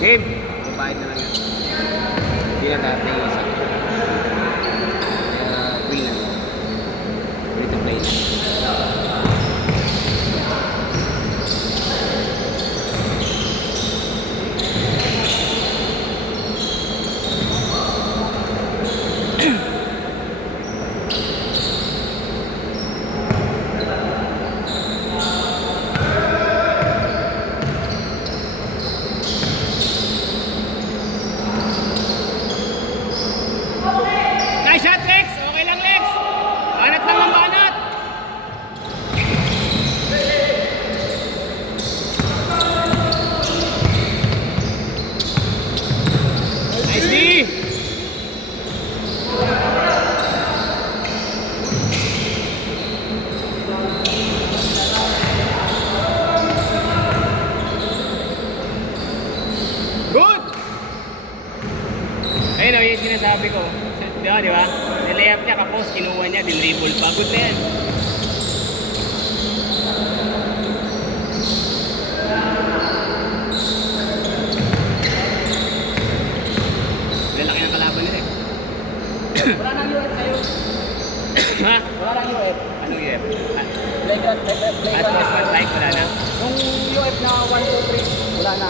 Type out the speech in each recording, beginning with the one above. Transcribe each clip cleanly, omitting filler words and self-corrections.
Game! Babayad na lang yan. Hindi na dati yung isa. Kaya, free lang. Free to play lang. Nice shot, Lex! Okay lang, Lex! Banat lang ng banat! Nice D! Good! Ayun o, yung sinasabi ko. Di ba? Nilayap niya kapos, kinuha niya, dinribble pa. Good na yan. Lalaki ang kalaban nila eh. Wala nang UF kayo. Ha? Wala nang UF. Anong UF? Playground, As one like, wala na. Yung UF na 1, 2, 3, wala na.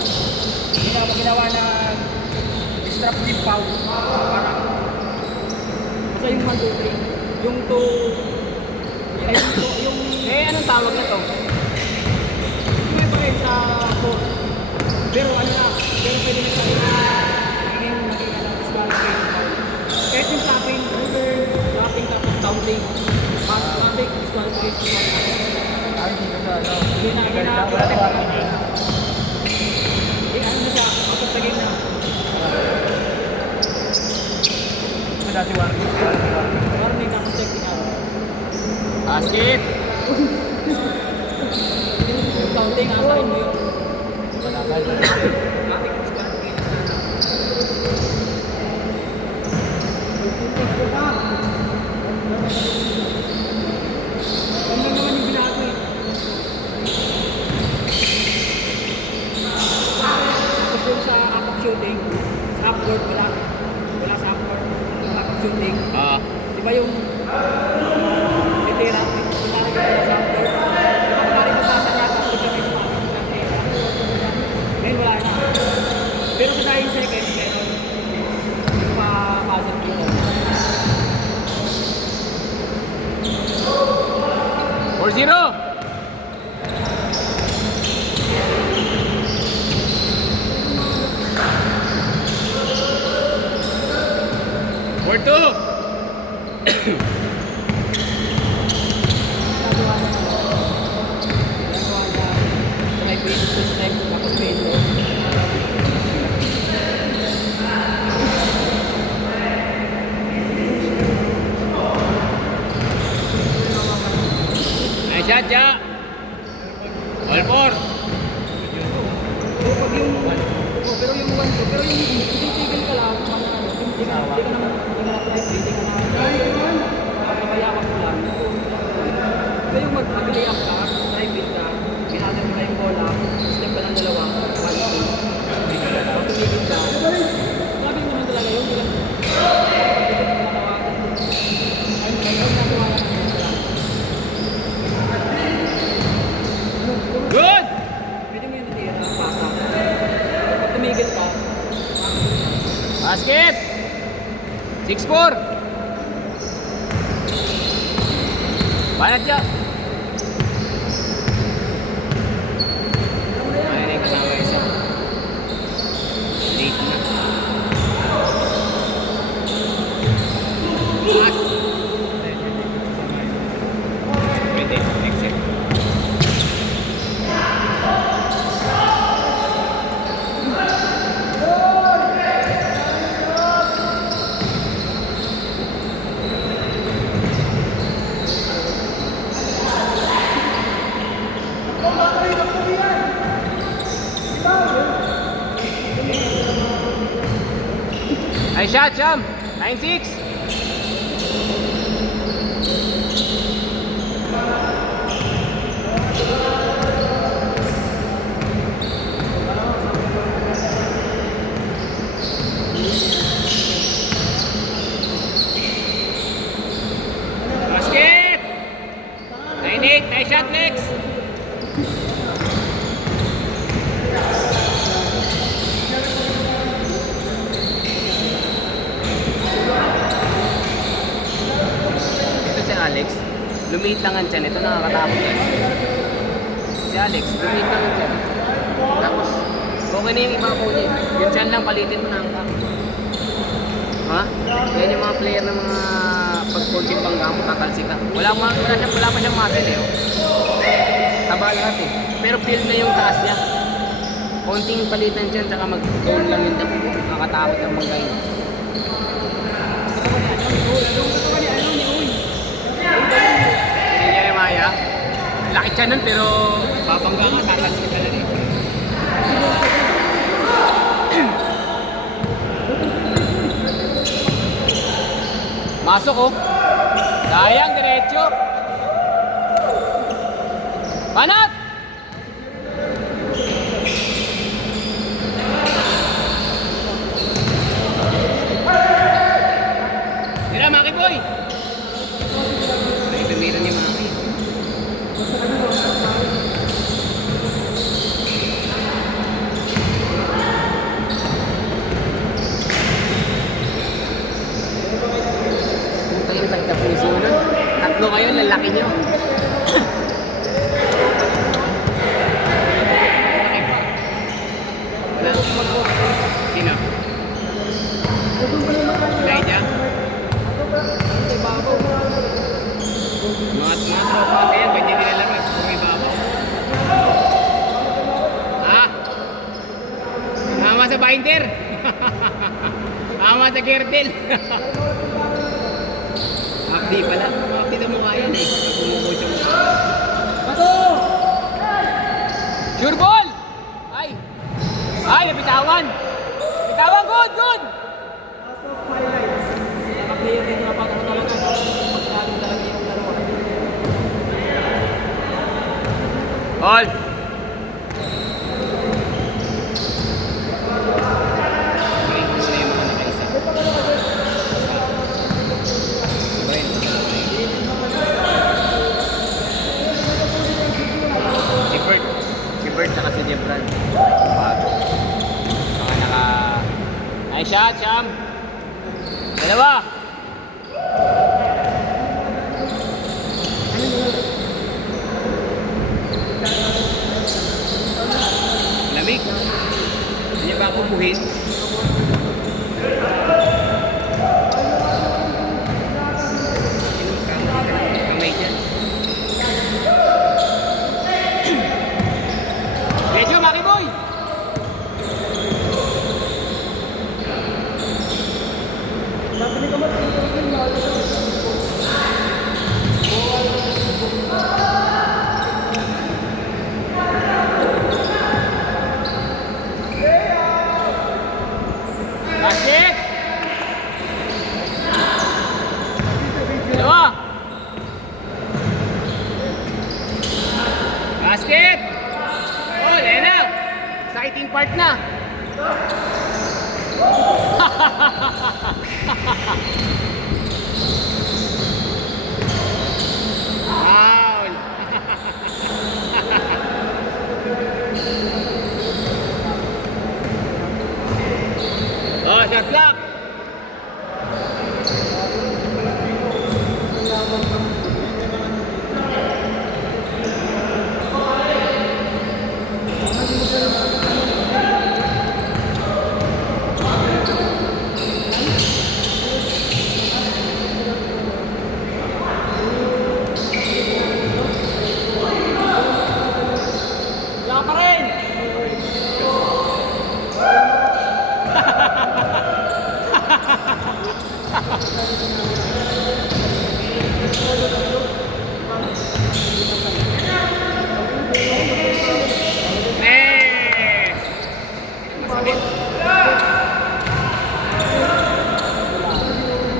Hindi na ginawa na strap flip pow. Parang basta yung 1, 2, 3. Yung 2, ay yung anong tawag na to? Yung may pa rin sa 4. Pero ano na, pero pwede na sa naging disqualification foul. Kahit yung tapping, tapping tapos counting, tapping, disqualification foul. Hindi na, wala na siya, magpapagay na. Ito dati warning ako check niya. Basket! Yung counting, asahin mo yun. Shooting, sa upward wala sa upward, shooting. Di ba yung titira, kunwari ka sa upward, di ba kunwari ka sa niya, tapos bigla may sumasok natin. Ngayon wala na. Pero sa 9 seconds, meron yung pa-puzzle dito. 4-0! 4-2! Nice shot, Ja! All 4! Pero yung 1, pero yung titigil ka lang, hindi ka naman papayawan mo lang. Ito yung mag-lay up ka, drive it ka, ginagam mo na yung bola, step ka ng dalawa, 1, 2. Tapos tumigil ka. Sabi naman talaga yun, hindi lang natawagan. Ay, natawagan. Good! Pwede mo yung natira, pasa. Pag tumigil ka, Basket! 6-4! Banat, Ja! Ay, na yung kasama isa. Late na. Pass! Pwede, next set. Nice shot, Cham! 9-6! lumiit lang ang tiyan. Ito nakakatakot yan. Si Alex, lumiit lang ang tiyan. Tapos, okay na yung ibabaw niya. Yung tiyan lang, palitin mo na ang kami. Ha? Yan yung mga player ng mga pag-coaching bangga mo, kakalsi ka. Wala pa siyang muscle eh. Oh. Taba lahat eh. Pero feel na yung taas niya. Konting palitan dyan, tsaka mag-tone lang yung damo. Nakakatakot ang bangga yun. Hindi niya maya. Laki siya nun pero babangga nga, tatalsi ka talaga eh. Masok oh. Sayang, diretso. Banat! Mira, Maki Boy! Ay, tumira ni Maki. Tayo sa puso nun. Tatlo kayo, lalaki nyo. Sino? Elijah? Mga tropa kasi yan, pwede nilalaro eh. Kung ibabaw. Ha? Tama sa binder. Tama sa girdle. Abdi pala. Abdi na mukha yan eh. Pumukot yung mukha. Bato! Sure ball! Ay! Ay, napitawan! Napitawan! Good! Good! Naka-player din yung kapag talaga. Pagkakalong talaga yung laro. All! Saka si Jebran. Ay, shot, Sham. Dalawa. Lamig. Hindi niya ba ako buhin? Kamay dyan. Medyo, Maki Boy! Basket! Dalawa! Basket! Oh, Lena! Exciting part na! Foul! Oh, shot clock! Wala pa rin! Masakit.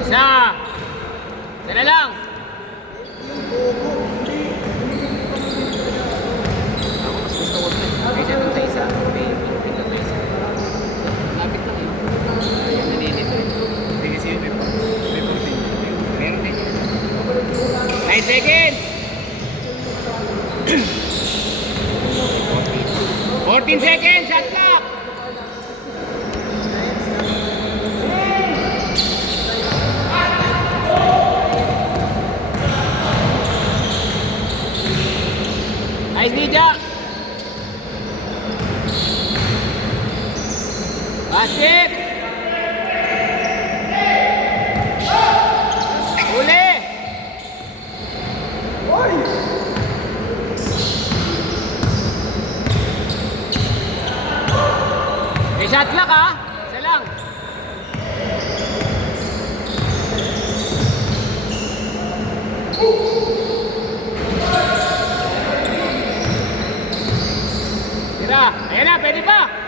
Isa. Isa na lang. Ako mas gusto ko ito. Kaysa dun sa isa. May pinipin lang na isa. Lapit lang yun. Ayan, naninito eh. Hindi kasi yun. May 14. Meron din yun. 9 seconds! 14 seconds! Shot clock! Nice, Nidja. Basket. Uli. Eh, shot clock ha. Isa lang. Tira. Ayan na, pwede pa.